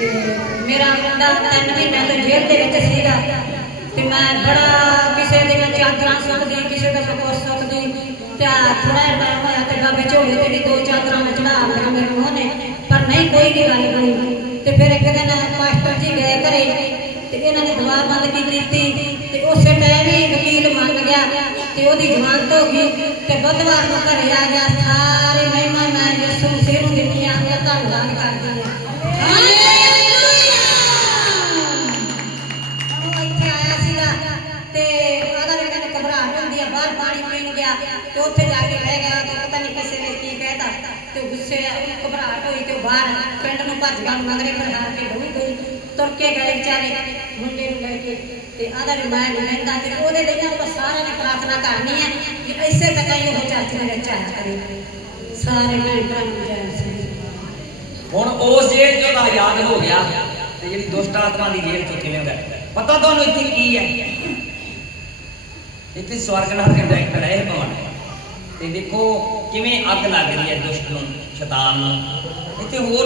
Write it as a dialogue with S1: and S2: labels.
S1: ਤੇ ਮੇਰਾ ਮੁੰਡਾ ਤਿੰਨ ਮਹੀਨਿਆਂ ਤੋਂ ਜੇਲ੍ਹ ਦੇ ਵਿੱਚ ਸੀਗਾ। ਤੇ ਮੈਂ ਬੜਾ ਕਿਸੇ ਦੇ ਵਿੱਚ ਚਾਦਰਾਂ ਸੁੱਕਦੀ ਕਿਸੇ ਦਾ ਕੁਛ ਸੁੱਕਦੀ ਤੇ ਥੋੜਾ ਜਿਹਾ ਹੋਇਆ ਤੇ ਬਾਬੇ ਝੋਲੇ ਤੇ ਵੀ ਦੋ ਚਾਦਰਾਂ ਮੈਂ ਚੜਾ ਲਿਆ ਮੇਰੇ ਮੂੰਹ ਨੇ ਪਰ ਨਹੀਂ, ਕੋਈ ਵੀ ਗੱਲ ਬਣੀ ਤੇ ਫਿਰ ਇੱਕ ਦਿਨ ਮਾਸਟਰ ਜੀ ਗਏ ਘਰੇ ਤੇ ਇਹਨਾਂ ਨੇ ਦੁਆ ਬੰਦ ਕੀਤੀ ਤੇ ਉਸੇ ਟਾਈਮ ਹੀ ਵਕੀਲ ਮੰਨ ਗਿਆ ਤੇ ਉਹਦੀ ਜ਼ਮਾਨਤ ਹੋ ਗਈ ਤੇ ਬੁੱਧਵਾਰ ਨੂੰ ਘਰੇ ਆ ਗਿਆ। ਤੇ ਉੱਥੇ ਜਾ ਕੇ ਬਹਿ ਗਿਆ ਤੇ ਪਤਾ ਨਹੀਂ ਕਿਸੇ ਨੇ ਕੀ ਕਹਿਤਾ ਤੇ ਗੁੱਸੇ ਉਹਨੂੰ ਘਬਰਾਹਟ ਹੋਈ ਤੇ ਬਾਹਰ ਪਿੰਡ ਨੂੰ ਭੱਜ ਗਿਆ ਮਗਰੇ ਪ੍ਰਧਾਨ ਕੇ ਡੋਈ ਗਈ ਤੁਰ ਕੇ ਗਏ ਵਿਚਾਰੇ ਮੁੰਡੇ ਨੂੰ ਲੈ ਕੇ ਤੇ ਆਦਾ ਵੀ ਮੈਂ ਨਹੀਂ ਤੇ ਉਹਦੇ ਲਈ ਆਪਾਂ ਸਾਰਿਆਂ ਨੇ ਪ੍ਰਾਰਥਨਾ ਕਰਨੀ ਹੈ ਕਿ ਇਸੇ ਤਰ੍ਹਾਂ ਹੀ ਉਹ ਚਰਚ ਦੇ ਵਿੱਚ ਕਰੇ। ਸਾਰੇ ਭੈਣ ਭਰਾ ਨੂੰ ਜੈ
S2: ਹੁਣ ਉਸ ਜੇਲ੍ਹ ਚੋਂ ਦਾ ਆਜ਼ਾਦ ਹੋ ਗਿਆ ਤੇ ਜਿਹੜੀ ਦੁਸ਼ਟ ਆਤਮਾ ਦੀ ਜੇਲ੍ਹ ਤੋਂ ਕਿਵੇਂ ਗਿਆ ਪਤਾ ਤੁਹਾਨੂੰ ਇੱਥੇ ਕੀ ਹੈ? ਇੱਥੇ ਸਵਰਗ ਨਾਲ ਕੰਟੈਕਟ ਹੈ ਇਹ ਭਵਨ ਤੇ ਦੇਖੋ ਕਿਵੇਂ ਅੱਗ ਲੱਗ ਰਹੀ ਹੈ ਦੁਸ਼ਟ ਨੂੰ ਸ਼ੈਤਾਨ ਨੂੰ। ਇੱਥੇ ਹੋਰ